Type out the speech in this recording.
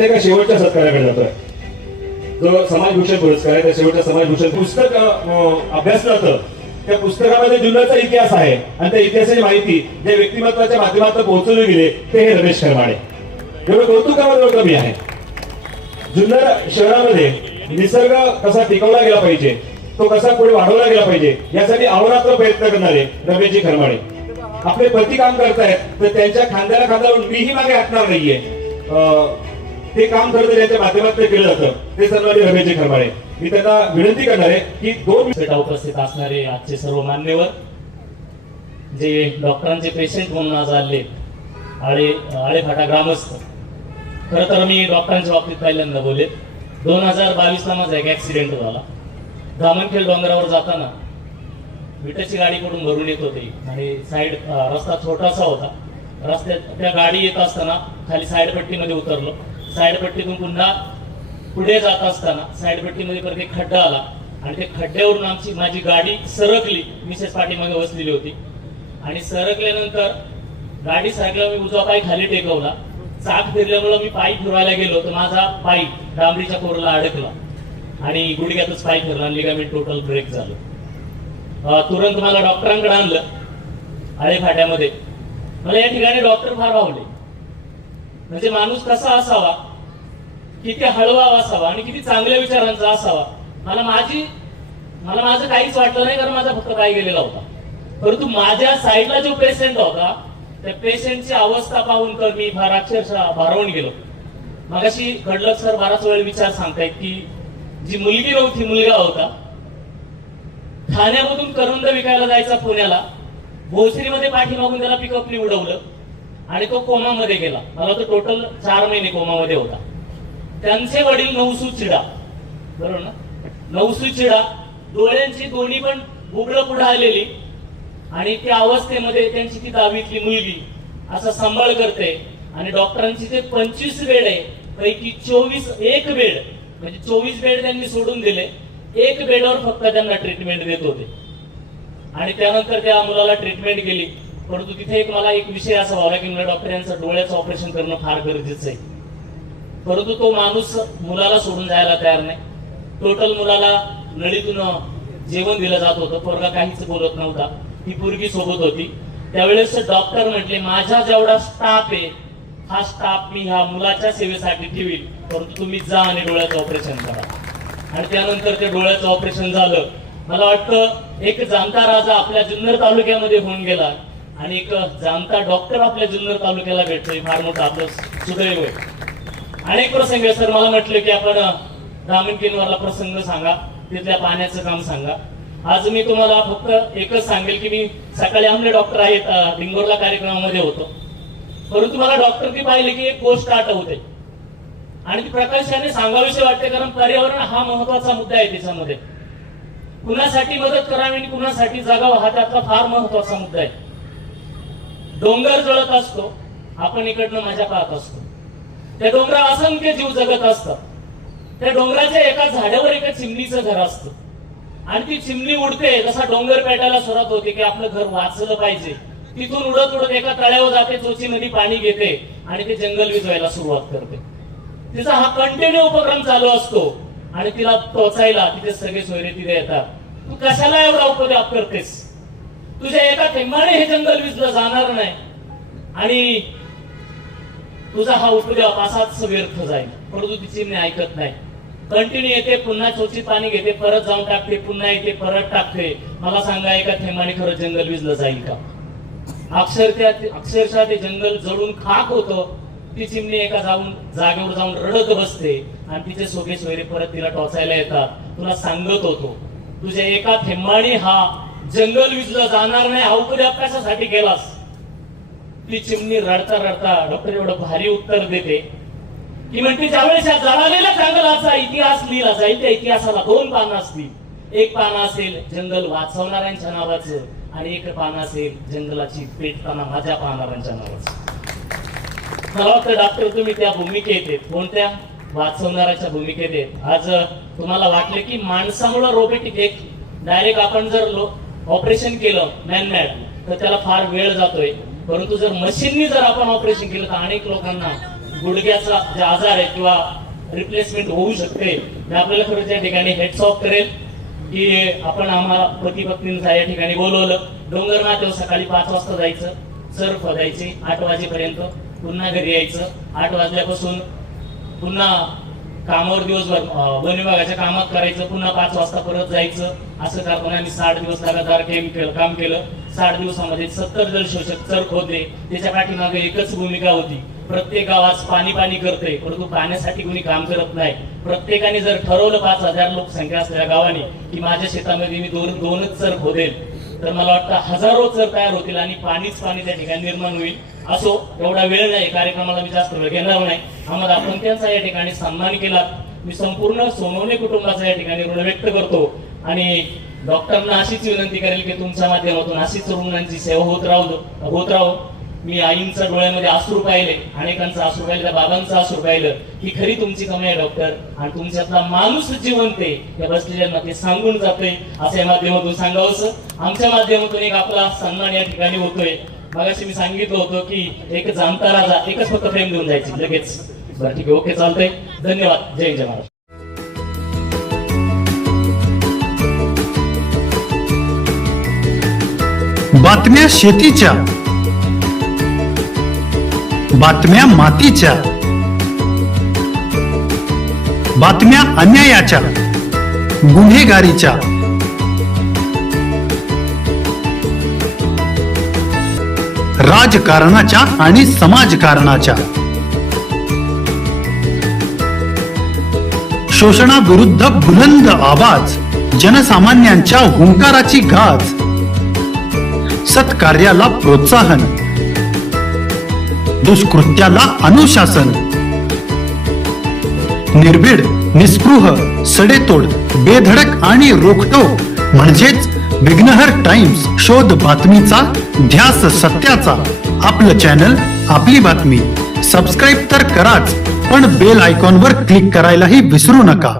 आता एका शेवटच्या सत्काराकडे जातोय, जो समाजभूषण पुरस्कार आहे. त्या शेवटच्या समाजभूषण पुस्तक अभ्यासलं जातं. त्या पुस्तकामध्ये जुन्नरचा इतिहास आहे आणि त्या इतिहासाची माहिती ज्या व्यक्तिमत्वाच्या माध्यमातून पोहोचवले गेले ते हे रमेश खरमाडे. एवढं कौतुकामध्ये कमी आहे. जुन्नर शहरामध्ये निसर्ग कसा टिकवला गेला पाहिजे, तो कसा पुढे वाढवला गेला पाहिजे, यासाठी अहोरात्र प्रयत्न करणारे रमेशजी खरमाडे आपले पती काम करतायत, तर त्यांच्या खांद्याला खांदा लावून मीही मागे हटणार नाहीये. ते काम खरं तर यांच्या माध्यमातून केलं जातं. ते सर्वांनी रमेशजी खरमाडे. मी त्यांना विनंती करणार आहे की 2 मिनिटं उपस्थित असणारे आजचे सर्व मान्यवर, जे डॉक्टरांचे पेशंट म्हणून आज आले, आळेफाटा ग्रामस्थ. खरं तर मी डॉक्टरांच्या बाबतीत पहिल्यांदा बोले. 2022ला माझा एक ऍक्सिडेंट झाला. धामणखेड डोंगरावर जाताना विटाची गाडी कडून भरून येत होती आणि साईड रस्ता छोटासा होता. रस्त्यात त्या गाडी येत असताना खाली साईड पट्टीमध्ये उतरलो. साईड पट्टीतून पुन्हा पुढे जात असताना साईड पट्टीमध्ये परत एक खड्डा आला आणि त्या खड्ड्यावरून माझी गाडी सरकली. मिसेस पाठीमागे बसलेली होती आणि सरकल्यानंतर गाडी सरकल्यावर मी उजवा पाय खाली टेकवला. चाक फिरल्यामुळे मी पाय फिरवायला गेलो तर माझा पाय डांबरीच्या कोरला अडकला आणि गुडघ्यातच पाय फिरला आणि लिगामेंट टोटल ब्रेक झालं. तुरंत मला डॉक्टरांकडे आणलं आळेफाट्यामध्ये. मला या ठिकाणी डॉक्टर फार आवडले. म्हणजे माणूस कसा असावा, किती हळवा असावा आणि किती चांगल्या विचारांचा असावा. मला माझं काहीच वाटलं नाही, कारण माझा फक्त पाय गेलेला होता. परंतु माझ्या साईडला जो पेशंट होता त्या पेशंटची अवस्था पाहून तर मी फार अक्षरशः भारावून गेलो. मगाशी खडलक सर बराच वेळ विचार सांगतायत की जी मुलगी नव्हती, मुलगा होता. ठाण्यामधून करंद विकायला जायचा पुण्याला, भोसरीमध्ये पाठीमागून त्याला पिकअपने उडवलं आणि तो कोमामध्ये गेला. मला तो टोटल 4 महिने कोमामध्ये होता. त्यांचे वडील नवसू चिडा, बरोबर ना, नवसू चिडा, डोळ्यांची दोन्ही पण बुबळं पुढे आलेली आणि त्या अवस्थेमध्ये त्यांची ती 10वीतली मुलगी असा सांभाळ करते आणि डॉक्टरांची जे 25 बेड आहे पैकी 1 बेड म्हणजे 24 बेड त्यांनी सोडून दिले. 1 बेडवर फक्त त्यांना ट्रीटमेंट देत होते आणि त्यानंतर त्या मुलाला ट्रीटमेंट केली. परंतु तिथे मला एक विषय असा व्हावा की मला डॉक्टर यांचं डोळ्याचं ऑपरेशन करणं फार गरजेचं आहे. परंतु तो माणूस मुलाला सोडून जायला तयार नाही. टोटल मुलाला नळीतून जेवण दिलं जात होतं. पोरगा काहीच बोलत नव्हता. ती पोरगी सोबत होती. त्यावेळेस डॉक्टर म्हटले माझा जेवढा स्टाफ आहे हा स्टाफ मी ह्या मुलाच्या सेवेसाठी ठेवील, परंतु तुम्ही जा आणि डोळ्याचं ऑपरेशन करा. आणि त्यानंतर ते डोळ्याचं ऑपरेशन झालं. मला वाटतं एक जाणता राजा आपल्या जुन्नर तालुक्यामध्ये होऊन गेला आणि एक जाणता डॉक्टर आपल्या जुन्नर तालुक्याला भेटतोय, फार मोठं आपलं सुदैव आहे. अनेक प्रसंग आहे सर. मला म्हटलं की आपण धामणकेनवरला प्रसंग सांगा, तिथल्या पाण्याचं काम सांगा. आज मी तुम्हाला फक्त एकच सांगेल की मी सकाळी आमले डॉक्टर आहेत डिंगोरला कार्यक्रमामध्ये होतो, परंतु मला डॉक्टरनी पाहिले की एक गोष्ट आठवते आणि ती प्रकाशाने सांगावीशी वाटते, कारण पर्यावरण हा महत्वाचा मुद्दा आहे. त्याच्यामध्ये कुणासाठी मदत करावी आणि कुणासाठी जगावं हा त्यातला फार महत्वाचा मुद्दा आहे. डोंगर जळत असतो, आपण इकडनं मजा पाहत असतो. त्या डोंगरावर असंख्य जीव जगत असतात. त्या डोंगराच्या एका झाडावर एका चिमणीचं घर असतं आणि ती चिमणी उडते. जसा डोंगर पेटायला सुरुवात होते की आपलं घर वाचलं पाहिजे, तिथून उडत उडत एका तळ्यावर जाते, चोची नदी पाणी घेते आणि ते जंगल विजवायला सुरुवात करते. तिचा हा कंटिन्यू उपक्रम चालू असतो आणि तिला टोचायला तिथे सगळे सोयरे तिथे येतात. तू कशाला एवढा उपद्व्याप करतेस? तुझ्या एका थेंबाने हे जंगल विजलं जाणार नाही आणि तुझा हा उपद्व्याप असाच व्यर्थ जाईल. परंतु ती चिमणी ऐकत नाही. कंटिन्यू येते, पुन्हा चोचीत पाणी घेते, परत जाऊन टाकते, पुन्हा येते, परत टाकते. मला सांगा एका थेंबाने खरं जंगल विजलं जाईल का? अक्षरशः ते जंगल जळून खाक होतं. ती चिमणी एका जागेवर जाऊन रडत बसते आणि तिचे सोगे सोयरे परत तिला टोचायला येतात. तुला सांगत होतो तुझ्या एका थेंबाने हा जंगल विजलं जाणार नाही, हा उपद्व्याप कशासाठी केलास? ती चिमणी रडता रडता डॉक्टर एवढं भारी उत्तर देते की म्हणते ज्यावेळेस या जळालेल्या जंगलाचा इतिहास लिहिला जाईल त्या इतिहासाला 2 पानं असतील. एक पानं असेल जंगल वाचवणाऱ्यांच्या नावाचं आणि एक पानं असेल जंगलाची पेटताना माझ्या पाहणाऱ्यांच्या नावाचं. मला वाटतं डॉक्टर तुम्ही त्या भूमिकेत आहेत, कोणत्या वाचवणाऱ्याच्या भूमिकेत आहेत. आज तुम्हाला वाटलं की माणसामुळे रोबोटिक एक डायरेक्ट आपण जर ऑपरेशन केलं मॅनमेड तर त्याला फार वेळ जातोय, परंतु जर मशीननी जर आपण ऑपरेशन केलं तर अनेक लोकांना गुडघ्याचा जे आजार आहे किंवा रिप्लेसमेंट होऊ शकते ते आपल्याला खरंच या ठिकाणी हेड्स ऑफ करेल की आपण आम्हाला पती पत्नींचा या ठिकाणी बोलवलं. डोंगर माथ्यावर सकाळी 5 वाजता जायचं, सर खोदायचे 8 वाजेपर्यंत, पुन्हा घरी यायचं. 8 वाजल्यापासून पुन्हा कामावर दिवसभर वन विभागाच्या कामात करायचं, पुन्हा 5 वाजता परत जायचं. असं करताना आम्ही 60 दिवस लगातार काम केलं. 60 दिवसामध्ये 70 जलशोषक चर खोदले. त्याच्या पाठीमागे एकच भूमिका होती, प्रत्येक गावात पाणी पाणी करते परंतु पाण्यासाठी कोणी काम करत नाही. प्रत्येकाने जर ठरवलं 5000 लोकसंख्या असलेल्या गावाने की माझ्या शेतामध्ये मी दोनच चर खोदेल, तर मला वाटतं हजारो चर तयार होतील आणि पाणीच पाणी त्या ठिकाणी निर्माण होईल. असो, एवढा वेळ नाही, कार्यक्रमाला मी जास्त वेळ घेणार नाही. आम्हाला आपण त्यांचा या ठिकाणी सन्मान केला. मी संपूर्ण सोनवणे कुटुंबाचा या ठिकाणी ऋण व्यक्त करतो आणि डॉक्टरांना अशीच विनंती करेल की तुमच्या माध्यमातून अशीच रुग्णांची सेवा होत राहो. मी आईंच्या डोळ्यामध्ये अश्रू पाहिले, अनेकांचा अश्रू पाहिलं, त्या बाबांचं अश्रू पाहिलं. ही खरी तुमची कमाई आहे डॉक्टर, आणि तुमच्यातला माणूस जिवंत आहे या बसलेल्यांना ते सांगून जाते. असं या माध्यमातून सांगावंसं. आमच्या माध्यमातून एक आपला सन्मान या ठिकाणी होतोय. मगाशी मी सांगितलं होतं की एक जाणता राजा एकच फक्त फ्रेम देऊन जायची लगेच. बरं ठीक आहे, ओके, चालतंय. धन्यवाद. जय जय महाराज. बातम्या शेतीच्या, बातम्या मातीच्या, बातम्या अन्यायाच्या, गुन्हेगारीच्या, राजकारणाच्या आणि समाजकारणाच्या, शोषणाविरुद्ध बुलंद आवाज, जनसामान्यांच्या हुंकाराची गाज, सत्कार्याला प्रोत्साहन, दुष्कृत्याला अनुशासन, निर्भीड, निस्पृह, सडेतोड, बेधडक आणि रोखटोक म्हणजेच विघ्नहर टाइम्स. शोध बातमीचा, ध्यास सत्याचा. आपलं चॅनल, आपली बातमी. सबस्क्राईब तर कराच, पण बेल आयकॉनवर क्लिक करायलाही विसरू नका.